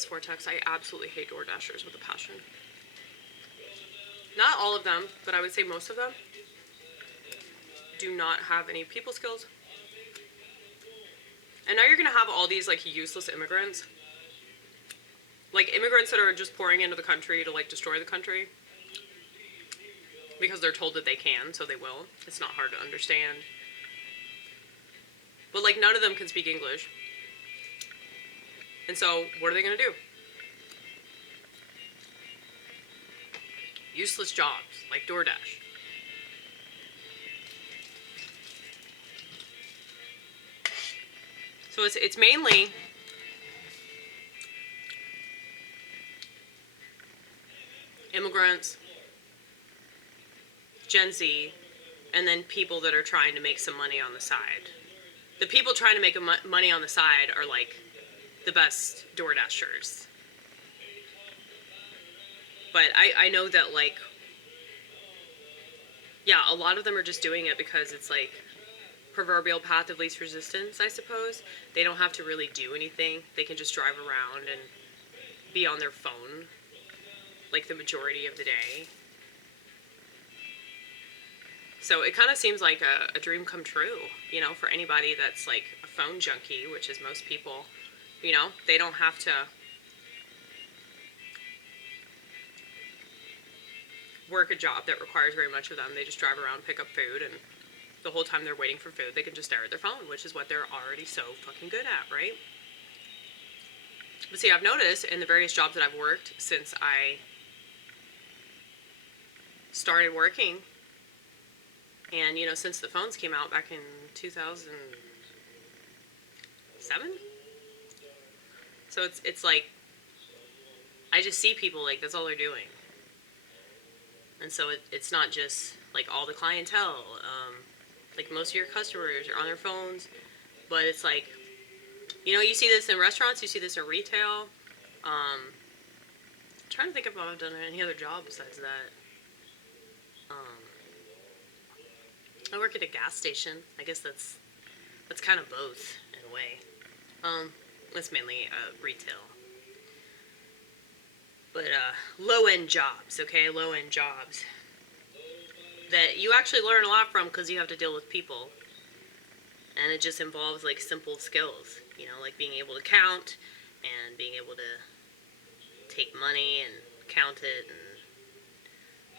Yes, Vortex. I absolutely hate Door Dashers with a passion. Not all of them, but I would say most of them do not have any people skills. And now you're gonna have all these like useless immigrants. Like immigrants that are just pouring into the country to like destroy the country. Because they're told that they can, so they will. It's not hard to understand. But like none of them can speak English. And so what are they gonna do? Useless jobs, like DoorDash. So it's mainly immigrants, Gen Z, and then people that are trying to make some money on the side. The people trying to make money on the side are like the best Door Dashers. But I know that like, yeah, a lot of them are just doing it because it's like proverbial path of least resistance, I suppose. They don't have to really do anything. They can just drive around and be on their phone like the majority of the day. So it kind of seems like a dream come true, you know, for anybody that's like a phone junkie, which is most people, you know, they don't have to work a job that requires very much of them. They just drive around, pick up food, and the whole time they're waiting for food, they can just stare at their phone, which is what they're already so fucking good at, right? But see, I've noticed in the various jobs that I've worked since I started working, and, you know, since the phones came out back in 2007? So it's like, I just see people, like, that's all they're doing. And so it's not just, like, all the clientele. Like, most of your customers are on their phones. But it's like, you know, you see this in restaurants, you see this in retail. I'm trying to think if I've done any other job besides that. I work at a gas station. I guess that's kind of both, in a way. It's mainly retail. But low-end jobs, okay? Low-end jobs that you actually learn a lot from because you have to deal with people. And it just involves, like, simple skills, you know, like being able to count and being able to take money and count it.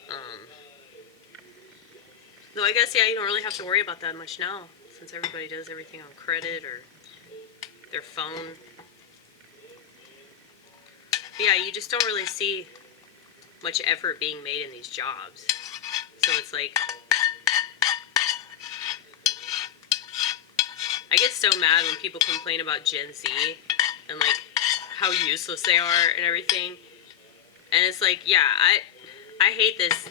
And though I guess, yeah, you don't really have to worry about that much now, since everybody does everything on credit or their phone. Yeah, you just don't really see much effort being made in these jobs. So it's like, I get so mad when people complain about Gen Z and like how useless they are and everything. And it's like, yeah, I hate this,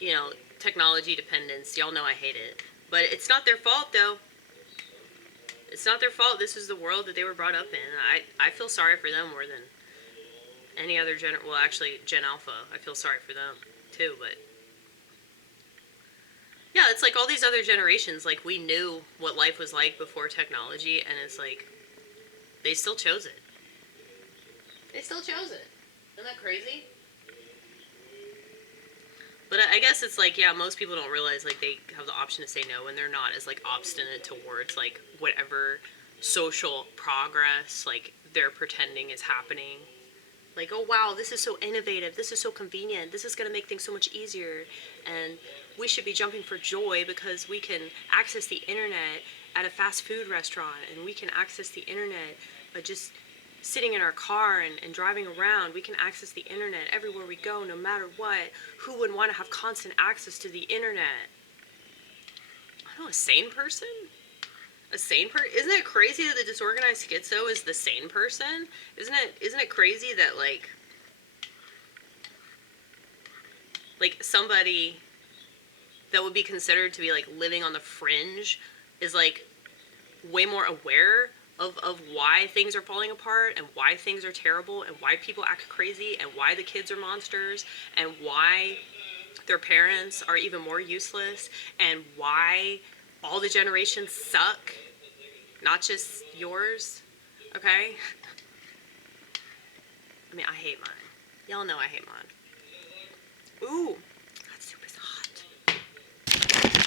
you know, technology dependence. Y'all know I hate it. But it's not their fault, though. It's not their fault. This is the world that they were brought up in. I feel sorry for them more than any other well, actually, Gen Alpha. I feel sorry for them, too, but yeah, it's like all these other generations, like, we knew what life was like before technology, and it's like, they still chose it. They still chose it. Isn't that crazy? But I guess it's like, yeah, most people don't realize, like, they have the option to say no, and they're not as, like, obstinate towards, like, whatever social progress, like, they're pretending is happening. Like, oh, wow, this is so innovative, this is so convenient, this is going to make things so much easier, and we should be jumping for joy because we can access the internet at a fast food restaurant, and we can access the internet by just sitting in our car and driving around. We can access the internet everywhere we go, no matter what. Who wouldn't want to have constant access to the internet? I don't know, a sane person? A sane person? Isn't it crazy that the disorganized schizo is the sane person? Isn't it crazy that, like somebody that would be considered to be, like, living on the fringe is, like, way more aware of why things are falling apart and why things are terrible and why people act crazy and why the kids are monsters and why their parents are even more useless and why all the generations suck, not just yours, okay? I mean, I hate mine. Y'all know I hate mine. Ooh,